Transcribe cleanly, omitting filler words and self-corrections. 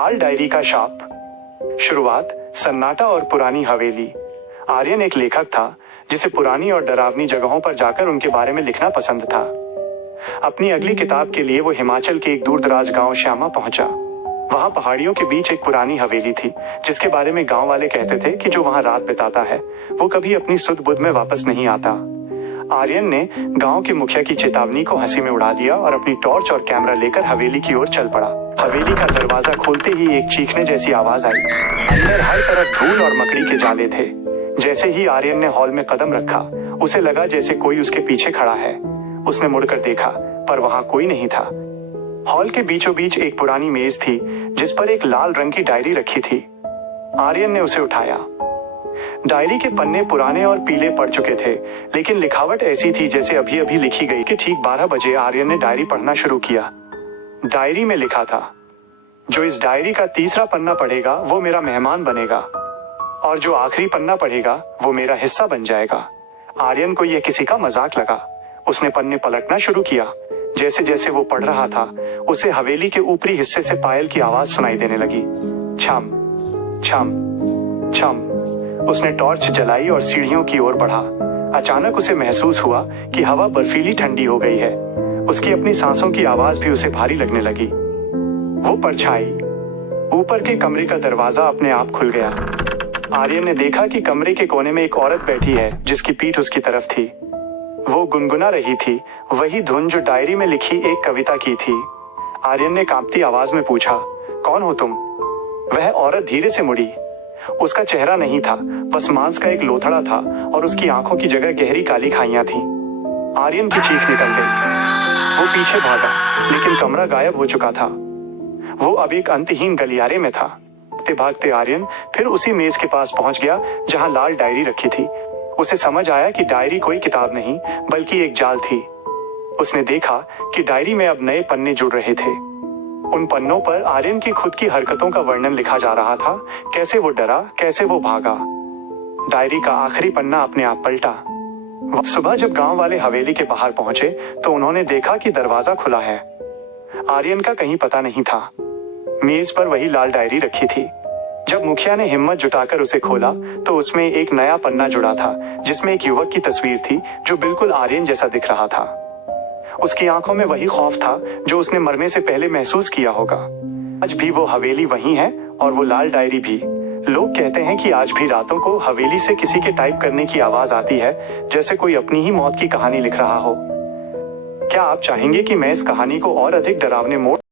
लाल diary का शाप। शुरुआत, सन्नाटा और पुरानी हवेली। आर्यन एक लेखक था जिसे पुरानी और डरावनी जगहों पर जाकर उनके बारे में लिखना पसंद था। अपनी अगली किताब के लिए वो हिमाचल के एक दूरदराज गांव श्यामा पहुंचा। वहां पहाड़ियों के बीच एक पुरानी हवेली थी जिसके बारे में गांव वाले कहते थे कि जो वहां रात बिताता है वो कभी अपनी सुध बुध में वापस नहीं आता। आर्यन ने गांव के मुखिया की चेतावनी को हंसी में उड़ा दिया और अपनी टॉर्च और कैमरा लेकर हवेली की ओर चल पड़ा। हवेली का दरवाजा खोलते ही एक चीखने जैसी आवाज आई। अंदर हर तरफ धूल और मकड़ी के जाले थे। जैसे ही आर्यन ने हॉल में कदम रखा उसे लगा जैसे कोई उसके पीछे खड़ा है। उसने मुड़कर देखा पर वहां कोई नहीं था। हॉल के बीचों बीच एक पुरानी मेज थी जिस पर एक लाल रंग की डायरी रखी थी। आर्यन ने उसे उठाया। डायरी के पन्ने पुराने और पीले पड़ चुके थे, लेकिन लिखावट ऐसी थी जैसे अभी अभी लिखी गई। कि ठीक 12 बजे आर्यन ने डायरी पढ़ना शुरू किया। डायरी में लिखा था, जो इस डायरी का तीसरा पन्ना पढ़ेगा वो मेरा मेहमान बनेगा और जो आखिरी पन्ना पढ़ेगा वो मेरा हिस्सा बन जाएगा। आर्यन को यह किसी का मजाक लगा। उसने पन्ने पलटना शुरू किया। जैसे जैसे वो पढ़ रहा था उसे हवेली के ऊपरी हिस्से से पायल की आवाज सुनाई देने लगी। छम छम छम। उसने टॉर्च जलाई और सीढ़ियों की ओर बढ़ा। अचानक उसे महसूस हुआ कि हवा बर्फीली ठंडी हो गई है। उसकी अपनी सांसों की आवाज भी उसे भारी लगने लगी। वो परछाई। ऊपर के कमरे का दरवाजा अपने आप खुल गया। आर्यन ने देखा कि कमरे के कोने में एक औरत बैठी है जिसकी पीठ उसकी तरफ थी। वो गुनगुना रही थी वही धुन जो डायरी में लिखी एक कविता की थी। आर्यन ने कांपती आवाज में पूछा, कौन हो तुम? वह औरत धीरे से मुड़ी। उसका चेहरा नहीं था, बस मांस का एक लोथड़ा था और उसकी आंखों की जगह गहरी काली खाइयां थीं। आर्यन की चीख निकल गई। वो पीछे भागा, लेकिन कमरा गायब हो चुका था। वो अब एक अंतहीन गलियारे में था। भागते भागते आर्यन फिर उसी मेज के पास पहुंच गया जहां लाल डायरी रखी थी। उसे समझ आया कि डायरी कोई किताब नहीं बल्कि एक जाल थी। उसने देखा कि डायरी में अब नए पन्ने जुड़ रहे थे। उन पन्नों पर आर्यन की खुद की हरकतों का वर्णन लिखा जा रहा था। कैसे वो डरा, कैसे वो भागा। डायरी का आखिरी पन्ना अपने आप पलटा। सुबह जब गांव वाले हवेली के बाहर पहुंचे तो उन्होंने देखा कि दरवाजा खुला है। आर्यन का कहीं पता नहीं था। मेज पर वही लाल डायरी रखी थी। जब मुखिया ने हिम्मत जुटाकर उसे खोला तो उसमें एक नया पन्ना जुड़ा था जिसमें एक युवक की तस्वीर थी जो बिल्कुल आर्यन जैसा दिख रहा था। उसकी आंखों में वही खौफ था जो उसने मरने से पहले महसूस किया होगा। आज भी वो हवेली वही है और वो लाल डायरी भी। लोग कहते हैं कि आज भी रातों को हवेली से किसी के टाइप करने की आवाज आती है, जैसे कोई अपनी ही मौत की कहानी लिख रहा हो। क्या आप चाहेंगे कि मैं इस कहानी को और अधिक डरावने मोड़